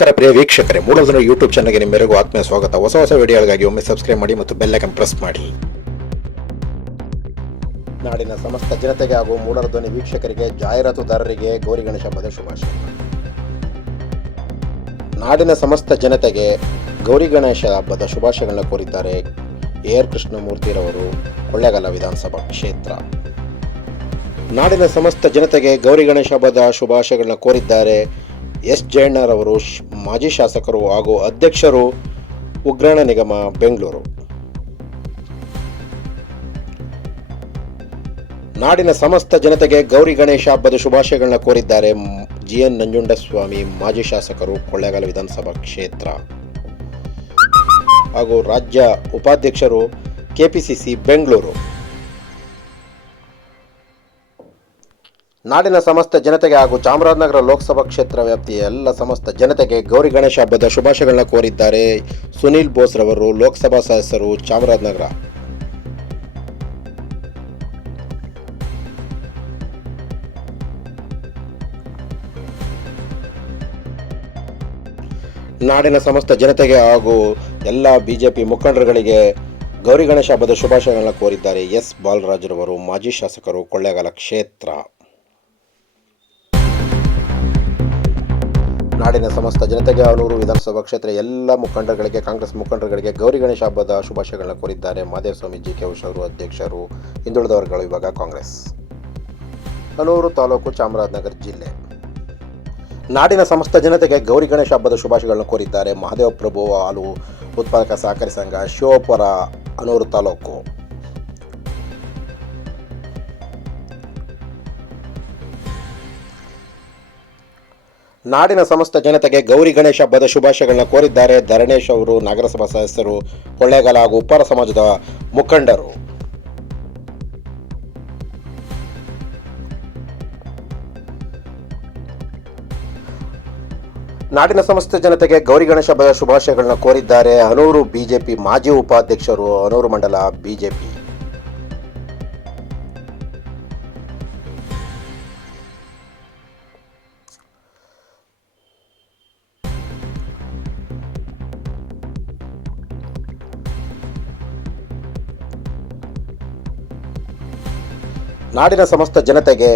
ನಮಸ್ಕಾರ ಪ್ರಿಯ ವೀಕ್ಷಕರೇ ಮೂಡೋದನ್ನು ಯೂಟ್ಯೂಬ್ ಚಾನಲ್ಗೆ ನಿಮ್ಮೆಲ್ಲರಿಗೂ ಆತ್ಮೀಯ ಸ್ವಾಗತ. ಹೊಸ ಹೊಸ ವಿಡಿಯೋಗಳಿಗಾಗಿ ಒಮ್ಮೆ ಸಬ್ಸ್ಕ್ರೈಬ್ ಮಾಡಿ ಮತ್ತು ಬೆಲ್ಲೈಕನ್ ಪ್ರೆಸ್ ಮಾಡಿ. ನಾಡಿನ ಸಮಸ್ತ ಜನತೆಗೆ ಹಾಗೂ ಮೂಡರ ಧ್ವನಿ ವೀಕ್ಷಕರಿಗೆ ಜಾಹೀರಾತುದಾರರಿಗೆ ಗೌರಿ ಗಣೇಶ ಹಬ್ಬದ ಶುಭಾಶಯ. ನಾಡಿನ ಸಮಸ್ತ ಜನತೆಗೆ ಗೌರಿ ಗಣೇಶ ಹಬ್ಬದ ಶುಭಾಶಯಗಳನ್ನು ಕೋರಿದ್ದಾರೆ ಎ ಆರ್ ಕೃಷ್ಣಮೂರ್ತಿರವರು ಕೊಳ್ಳೇಗಾಲ ವಿಧಾನಸಭಾ ಕ್ಷೇತ್ರ. ನಾಡಿನ ಸಮಸ್ತ ಜನತೆಗೆ ಗೌರಿ ಗಣೇಶ ಹಬ್ಬದ ಶುಭಾಶಯಗಳನ್ನು ಕೋರಿದ್ದಾರೆ ಎಸ್. ಜಯಣ್ಣರವರು ಮಾಜಿ ಶಾಸಕರು ಹಾಗೂ ಅಧ್ಯಕ್ಷರು ಉಗ್ರಾಣ ನಿಗಮ, ಬೆಂಗಳೂರು. ನಾಡಿನ ಸಮಸ್ತ ಜನತೆಗೆ ಗೌರಿ ಗಣೇಶ ಹಬ್ಬದ ಶುಭಾಶಯಗಳನ್ನ ಕೋರಿದ್ದಾರೆ ಜಿ ಎನ್ ನಂಜುಂಡಸ್ವಾಮಿ, ಮಾಜಿ ಶಾಸಕರು ಕೊಳ್ಳೇಗಾಲ ವಿಧಾನಸಭಾ ಕ್ಷೇತ್ರ. ಹಾಗೂ ರಾಜ್ಯ ಉಪಾಧ್ಯಕ್ಷರು ಕೆಪಿಸಿಸಿ, ಬೆಂಗಳೂರು. ನಾಡಿನ ಸಮಸ್ತ ಜನತೆಗೆ ಹಾಗೂ ಚಾಮರಾಜನಗರ ಲೋಕಸಭಾ ಕ್ಷೇತ್ರ ವ್ಯಾಪ್ತಿಯ ಎಲ್ಲ ಸಮಸ್ತ ಜನತೆಗೆ ಗೌರಿ ಗಣೇಶ ಹಬ್ಬದ ಶುಭಾಶಯಗಳನ್ನು ಕೋರಿದ್ದಾರೆ ಸುನೀಲ್ ಬೋಸ್ ರವರು ಲೋಕಸಭಾ ಸದಸ್ಯರು ಚಾಮರಾಜನಗರ. ನಾಡಿನ ಸಮಸ್ತ ಜನತೆಗೆ ಹಾಗೂ ಎಲ್ಲ ಬಿಜೆಪಿ ಮುಖಂಡರುಗಳಿಗೆ ಗೌರಿ ಗಣೇಶ ಹಬ್ಬದ ಶುಭಾಶಯಗಳನ್ನು ಕೋರಿದ್ದಾರೆ. ಎಸ್ ಬಾಲರಾಜರವರು, ಮಾಜಿ ಶಾಸಕರು, ಕೊಳ್ಳೇಗಾಲ ಕ್ಷೇತ್ರ. ನಾಡಿನ ಸಮಸ್ತ ಜನತೆಗೆ ಹಲವರು ವಿಧಾನಸಭಾ ಕ್ಷೇತ್ರ ಎಲ್ಲ ಮುಖಂಡರುಗಳಿಗೆ, ಕಾಂಗ್ರೆಸ್ ಮುಖಂಡರುಗಳಿಗೆ ಗೌರಿ ಗಣೇಶ ಹಬ್ಬದ ಶುಭಾಶಯಗಳನ್ನು ಕೋರಿದ್ದಾರೆ. ಮಾದೇವಸ್ವಾಮಿ ಜಿ ಕೆ ಅವರು ಅಧ್ಯಕ್ಷರು ಹಿಂದುಳಿದ ವರ್ಗಗಳು ವಿಭಾಗ ಕಾಂಗ್ರೆಸ್. ಹಲೂರು ತಾಲೂಕು ಚಾಮರಾಜನಗರ ಜಿಲ್ಲೆ. ನಾಡಿನ ಸಮಸ್ತ ಜನತೆಗೆ ಗೌರಿ ಗಣೇಶ ಹಬ್ಬದ ಶುಭಾಶಯಗಳನ್ನು ಕೋರಿದ್ದಾರೆ ಮಹದೇವ ಪ್ರಭು ಹಾಲು ಉತ್ಪಾದಕ ಸಹಕಾರಿ ಸಂಘ, ಶಿವಪುರ, ಅನೂರು ತಾಲೂಕು. ನಾಡಿನ ಸಮಸ್ತ ಜನತೆಗೆ ಗೌರಿ ಗಣೇಶ ಹಬ್ಬದ ಶುಭಾಶಯಗಳನ್ನ ಕೋರಿದ್ದಾರೆ ಧರಣೇಶ್ ಅವರು, ನಗರಸಭಾ ಸದಸ್ಯರು, ಕೊಳ್ಳೇಗಾಲ ಹಾಗೂ ಉಪ್ಪಾರ ಸಮಾಜದ ಮುಖಂಡರು. ನಾಡಿನ ಸಮಸ್ತ ಜನತೆಗೆ ಗೌರಿ ಗಣೇಶ ಹಬ್ಬದ ಶುಭಾಶಯಗಳನ್ನ ಕೋರಿದ್ದಾರೆ ಹನೂರು ಬಿಜೆಪಿ ಮಾಜಿ ಉಪಾಧ್ಯಕ್ಷರು, ಹನೂರು ಮಂಡಲ ಬಿಜೆಪಿ. ನಾಡಿನ ಸಮಸ್ತ ಜನತೆಗೆ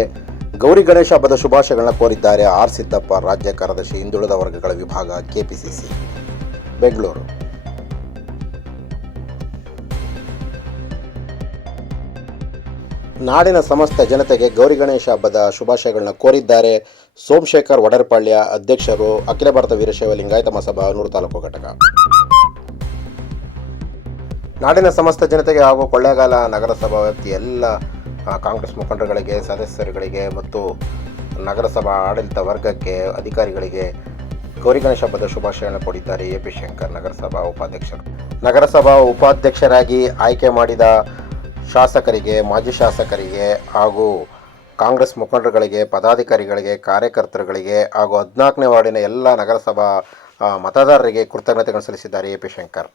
ಗೌರಿ ಗಣೇಶ ಹಬ್ಬದ ಶುಭಾಶಯಗಳನ್ನ ಕೋರಿದ್ದಾರೆ ಆರ್ ಸಿದ್ದಪ್ಪ, ರಾಜ್ಯ ಕಾರ್ಯದರ್ಶಿ, ಹಿಂದುಳಿದ ವರ್ಗಗಳ ವಿಭಾಗ, ಕೆಪಿಸಿಸಿ, ಬೆಂಗಳೂರು. ನಾಡಿನ ಸಮಸ್ತ ಜನತೆಗೆ ಗೌರಿ ಗಣೇಶ ಹಬ್ಬದ ಶುಭಾಶಯಗಳನ್ನ ಕೋರಿದ್ದಾರೆ ಸೋಮಶೇಖರ್ ವಡರ್ಪಾಳ್ಯ ಅಧ್ಯಕ್ಷರು, ಅಖಿಲ ಭಾರತ ವೀರಶೈವ ಲಿಂಗಾಯತ ಮಹಾಸಭಾ ನೂರು ತಾಲೂಕು ಘಟಕ. ನಾಡಿನ ಸಮಸ್ತ ಜನತೆಗೆ ಹಾಗೂ ಕೊಳ್ಳೇಗಾಲ ನಗರಸಭಾ ವ್ಯಾಪ್ತಿ ಎಲ್ಲ ಕಾಂಗ್ರೆಸ್ ಮುಖಂಡರುಗಳಿಗೆ, ಸದಸ್ಯರುಗಳಿಗೆ ಮತ್ತು ನಗರಸಭಾ ಆಡಳಿತ ವರ್ಗಕ್ಕೆ ಅಧಿಕಾರಿಗಳಿಗೆ ಗೌರಿ ಗಣೇಶ ಹಬ್ಬದ ಶುಭಾಶಯಗಳನ್ನು ಕೊಡಿದ್ದಾರೆ ಎ ಪಿ ಶಂಕರ್ ನಗರಸಭಾ ಉಪಾಧ್ಯಕ್ಷರು. ನಗರಸಭಾ ಉಪಾಧ್ಯಕ್ಷರಾಗಿ ಆಯ್ಕೆ ಮಾಡಿದ ಶಾಸಕರಿಗೆ, ಮಾಜಿ ಶಾಸಕರಿಗೆ ಹಾಗೂ ಕಾಂಗ್ರೆಸ್ ಮುಖಂಡರುಗಳಿಗೆ, ಪದಾಧಿಕಾರಿಗಳಿಗೆ, ಕಾರ್ಯಕರ್ತರುಗಳಿಗೆ ಹಾಗೂ ಹದಿನಾಲ್ಕನೇ ವಾರ್ಡಿನ ಎಲ್ಲ ನಗರಸಭಾ ಮತದಾರರಿಗೆ ಕೃತಜ್ಞತೆಗಳನ್ನು ಸಲ್ಲಿಸಿದ್ದಾರೆ ಎ ಪಿ ಶಂಕರ್.